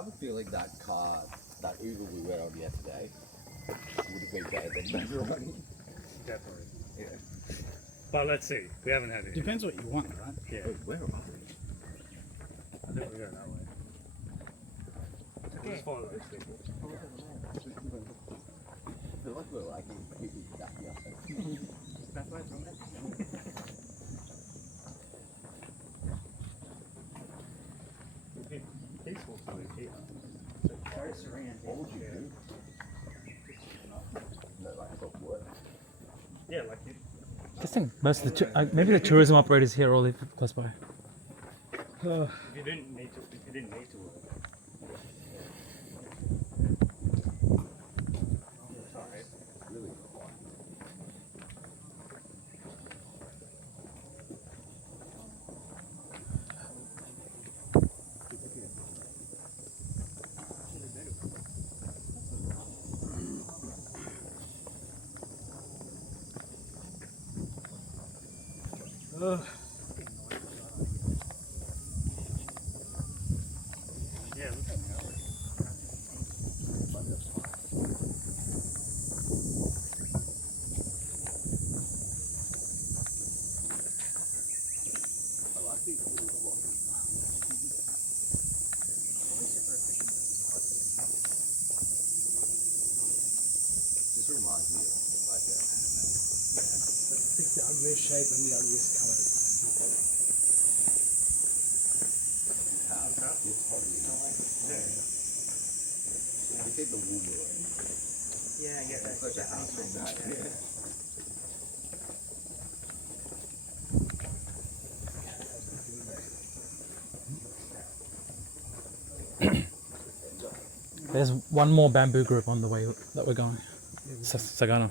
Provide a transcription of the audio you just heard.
have a feeling that Uber we went on yesterday would have been better than this one. Definitely. Yeah. But let's see. We haven't had it. Depends what you want, right? Yeah. Wait, where are we? I think we're going that way. We'll just follow those people. I feel like we're like completely stuck here. That's why it's wrong. Peaceful to live here. Very serene. What would you do? No, like stop work. Yeah, like you. Just think most of the maybe the tourism operators here all live close by. If you didn't need to work. Sorry. Really quiet. Yeah, look at that. I like these little blocks. This reminds me of like an anime. Pick the ugliest shape and the ugliest colour. It's probably you take the Wolverine. Yeah, yeah, It's like a house from that. Yeah. There's one more bamboo group on the way that we're going. Sagano.